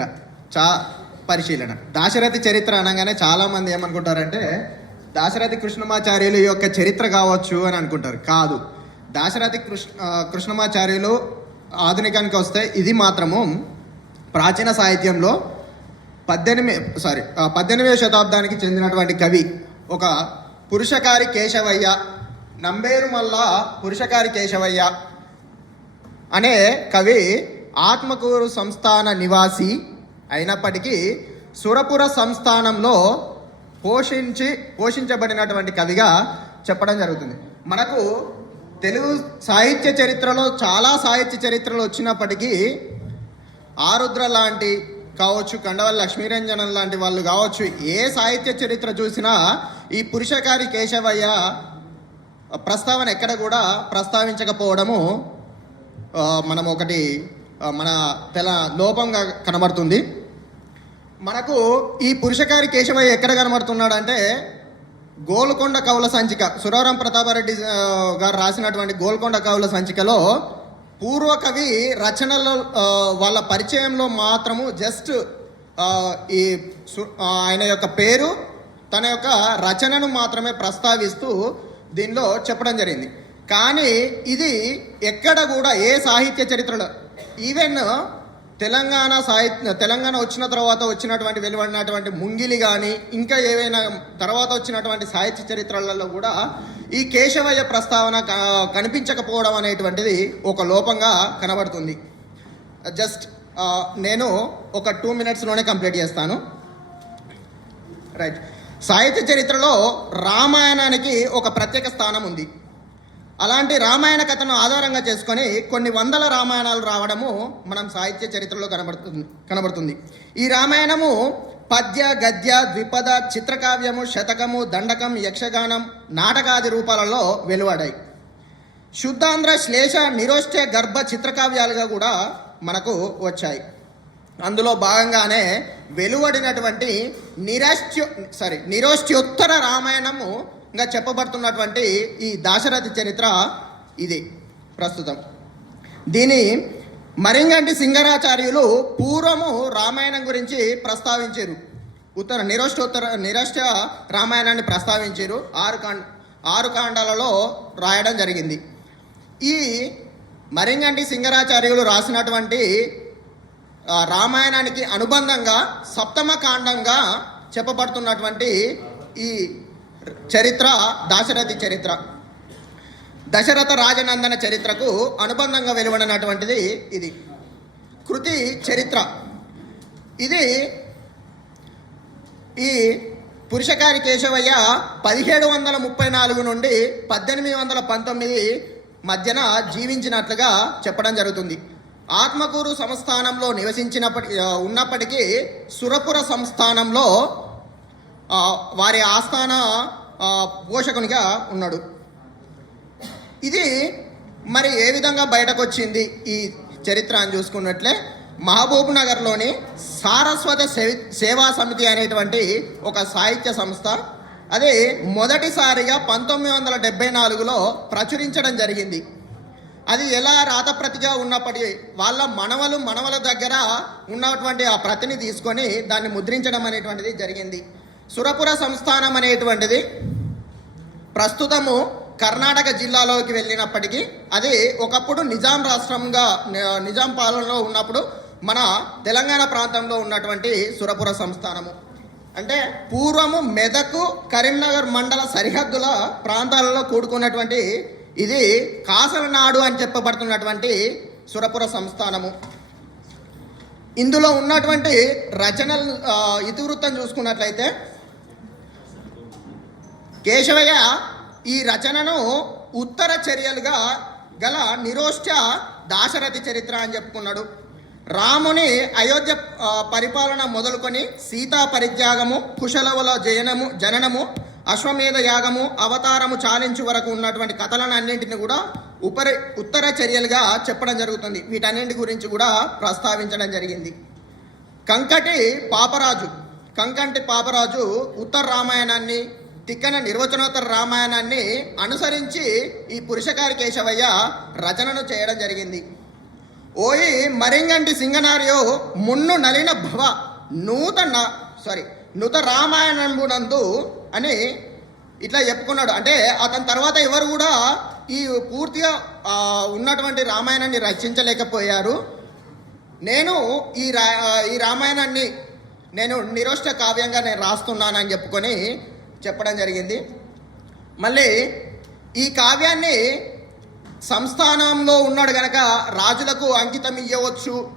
చరిత్ర పరిశీలన. దాశరథి చరిత్ర అనగానే చాలామంది ఏమనుకుంటారంటే దాశరథి కృష్ణమాచార్యులు యొక్క చరిత్ర కావచ్చు అని అనుకుంటారు. కాదు, దాశరథి కృష్ణమాచార్యులు ఆధునికానికి వస్తే ఇది మాత్రము ప్రాచీన సాహిత్యంలో 18వ శతాబ్దానికి చెందినటువంటి కవి. ఒక పురుషకారి కేశవయ్య, నంబేరుమల్ల పురుషకారి కేశవయ్య అనే కవి ఆత్మకూరు సంస్థాన నివాసి అయినప్పటికీ సురపుర సంస్థానంలో పోషించబడినటువంటి కవిగా చెప్పడం జరుగుతుంది. మనకు తెలుగు సాహిత్య చరిత్రలో చాలా సాహిత్య చరిత్రలు వచ్చినప్పటికీ ఆరుద్ర లాంటి కావచ్చు, కండవల్లి లక్ష్మీరంజనం లాంటి వాళ్ళు కావచ్చు, ఏ సాహిత్య చరిత్ర చూసినా ఈ పురుషకారి కేశవయ్య ప్రస్తావన ఎక్కడ కూడా ప్రస్తావించకపోవడము మనం ఒకటి మన లోపంగా కనబడుతుంది. మనకు ఈ పురుషకారి కేశవయ్య ఎక్కడ కనబడుతున్నాడంటే గోల్కొండ కవుల సంచిక, సురవరం ప్రతాపరెడ్డి గారు రాసినటువంటి గోల్కొండ కవుల సంచికలో పూర్వకవి రచనలో వాళ్ళ పరిచయంలో మాత్రము జస్ట్ ఈ ఆయన యొక్క పేరు, తన యొక్క రచనను మాత్రమే ప్రస్తావిస్తూ దీనిలో చెప్పడం జరిగింది. కానీ ఇది ఎక్కడ కూడా ఏ సాహిత్య చరిత్రలో, ఈవెన్ తెలంగాణ వచ్చిన తర్వాత వెలువడినటువంటి ముంగిలి కానీ ఇంకా ఏవైనా తర్వాత వచ్చినటువంటి సాహిత్య చరిత్రలలో కూడా ఈ కేశవయ్య ప్రస్తావన కనిపించకపోవడం అనేటువంటిది ఒక లోపంగా కనబడుతుంది. జస్ట్ నేను ఒక 2 minutesలోనే కంప్లీట్ చేస్తాను. రైట్. సాహిత్య చరిత్రలో రామాయణానికి ఒక ప్రత్యేక స్థానం ఉంది. అలాంటి రామాయణ కథను ఆధారంగా చేసుకొని కొన్ని వందల రామాయణాలు రావడము మనం సాహిత్య చరిత్రలో కనబడుతుంది. ఈ రామాయణము పద్య, గద్య, ద్విపద, చిత్రకావ్యము, శతకము, దండకం, యక్షగానం, నాటకాది రూపాలలో వెలువడాయి. శుద్ధాంధ్ర, శ్లేష, నిరోష్ట్య, గర్భ చిత్రకావ్యాలుగా కూడా మనకు వచ్చాయి. అందులో భాగంగానే వెలువడినటువంటి నిరోష్ట్యోత్తర రామాయణము ఇంకా చెప్పబడుతున్నటువంటి ఈ దాశరథి చరిత్ర ఇది ప్రస్తుతం. దీని మరింగంటి సింగరాచార్యులు పూర్వము రామాయణం గురించి ప్రస్తావించారు. నిరోష్ట్య రామాయణాన్ని ప్రస్తావించారు. 6 కాండాలలో రాయడం జరిగింది. ఈ మరింగంటి సింగరాచార్యులు రాసినటువంటి రామాయణానికి అనుబంధంగా సప్తమ కాండంగా చెప్పబడుతున్నటువంటి ఈ చరిత్ర దాశరథి చరిత్ర. దశరథ రాజనందన చరిత్రకు అనుబంధంగా వెలువడినటువంటిది ఇది కృతి చరిత్ర. ఇది ఈ పురుషకారి కేశవయ్య 1734 నుండి 1819 మధ్యన జీవించినట్లుగా చెప్పడం జరుగుతుంది. ఆత్మకూరు సంస్థానంలో ఉన్నప్పటికీ సురపుర సంస్థానంలో వారి ఆస్థాన పోషకునిగా ఉన్నాడు. ఇది మరి ఏ విధంగా బయటకు వచ్చింది ఈ చరిత్ర అని చూసుకున్నట్లే మహబూబ్ నగర్లోని సారస్వత సేవా సమితి అనేటువంటి ఒక సాహిత్య సంస్థ అది మొదటిసారిగా 1974లో ప్రచురించడం జరిగింది. అది ఎలా రాతప్రతిగా ఉన్నప్పటికీ వాళ్ళ మనవల దగ్గర ఉన్నటువంటి ఆ ప్రతిని తీసుకొని దాన్ని ముద్రించడం అనేటువంటిది జరిగింది. సురపుర సంస్థానం అనేటువంటిది ప్రస్తుతము కర్ణాటక జిల్లాలోకి వెళ్ళినప్పటికీ అది ఒకప్పుడు నిజాం పాలనలో ఉన్నప్పుడు మన తెలంగాణ ప్రాంతంలో ఉన్నటువంటి సురపుర సంస్థానము. అంటే పూర్వము మెదకు, కరీంనగర్ మండల సరిహద్దుల ప్రాంతాలలో కూడుకున్నటువంటి ఇది కాసలనాడు అని చెప్పబడుతున్నటువంటి సురపుర సంస్థానము. ఇందులో ఉన్నటువంటి రచనలు ఇతివృత్తం చూసుకున్నట్లయితే కేశవయ్య ఈ రచనను ఉత్తర చర్యలుగా గల నిరోష్ట్య దాశరథి చరిత్ర అని చెప్పుకున్నాడు. రాముని అయోధ్య పరిపాలన మొదలుకొని సీతా పరిత్యాగము, కుశలవుల జననము, అశ్వమేధ యాగము, అవతారము చాలించు వరకు ఉన్నటువంటి కథలను అన్నింటిని కూడా ఉత్తర చర్యలుగా చెప్పడం జరుగుతుంది. వీటన్నింటి గురించి కూడా ప్రస్తావించడం జరిగింది. కంకంటి పాపరాజు ఉత్తర రామాయణాన్ని, తిక్కన నిర్వచనోత్తర రామాయణాన్ని అనుసరించి ఈ పురుషకారి కేశవయ్య రచనను చేయడం జరిగింది. ఓయి మరింగంటి సింగనారియో మున్ను నలిన భవ నూత రామాయణంబునందు అని ఇట్లా చెప్పుకున్నాడు. అంటే అతని తర్వాత ఎవరు కూడా ఈ పూర్తిగా ఉన్నటువంటి రామాయణాన్ని రచించలేకపోయారు. నేను ఈ రామాయణాన్ని నేను నిరోష్ట కావ్యంగా నేను రాస్తున్నానని చెప్పుకొని చెప్పడం జరిగింది. మళ్ళీ ఈ కావ్యాన్ని సంస్థానంలో ఉన్నాడు గనక రాజులకు అంకితం ఇవ్వవచ్చు